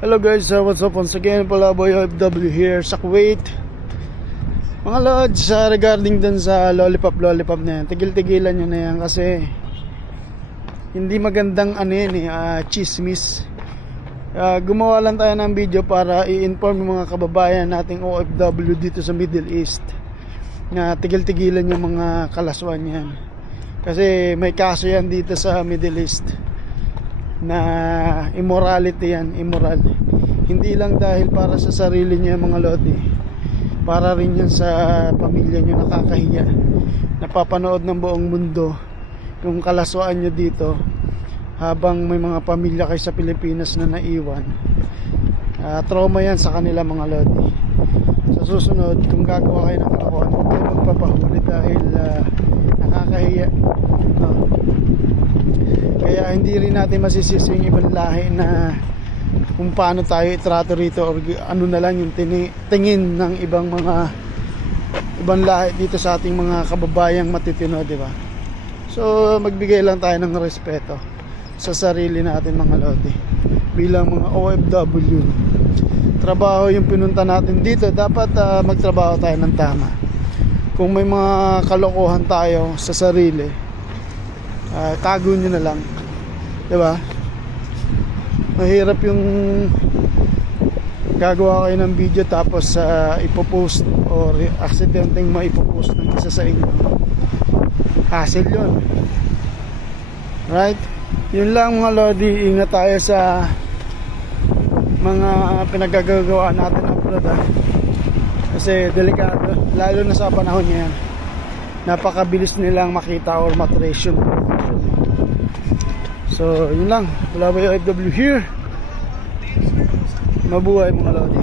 Hello guys, what's up once again? Palaboy OFW here sa Kuwait. Mga lods, regarding dun sa lollipop na yan, tigil-tigilan nyo na yan kasi hindi magandang chismis. Gumawa lang tayo ng video para i-inform yung mga kababayan nating OFW dito sa Middle East na tigil-tigilan yung mga kalaswan yan. Kasi may kaso yan dito sa Middle East na immorality yan, immoral. Hindi lang dahil para sa sarili niya mga lodi, para rin yan sa pamilya niyo. Nakakahiya, napapanood ng buong mundo yung kalaswaan nyo dito habang may mga pamilya kayo sa Pilipinas na naiwan. Trauma yan sa kanila mga lodi. Sa susunod, kung gagawa kayo ng kalokohan, huwag kayo magpapahuli dahil nakakahiya, no? Kaya hindi rin natin masisisi yung ibang lahi na kung paano tayo itrato rito, or ano na lang yung tingin ng ibang lahi dito sa ating mga kababayang matitino, di ba? So magbigay lang tayo ng respeto sa sarili natin mga lodi. Bilang mga OFW, trabaho yung pinunta natin dito, dapat magtrabaho tayo ng tama. Kung may mga kalokohan tayo sa sarili, tago nyo na lang, diba? Mahirap yung gagawa kayo ng video tapos ipopost or aksidenteng maipopost ng isa sa inyo. Hassle yun, right? Yun lang mga lodi, ingat tayo sa mga pinagagagawa natin abroad, kasi delikado, lalo na sa panahon ngayon. Napakabilis nilang makita or matrace yun. So yun lang, Palaboy OFW here. Mabuhay mga lodi.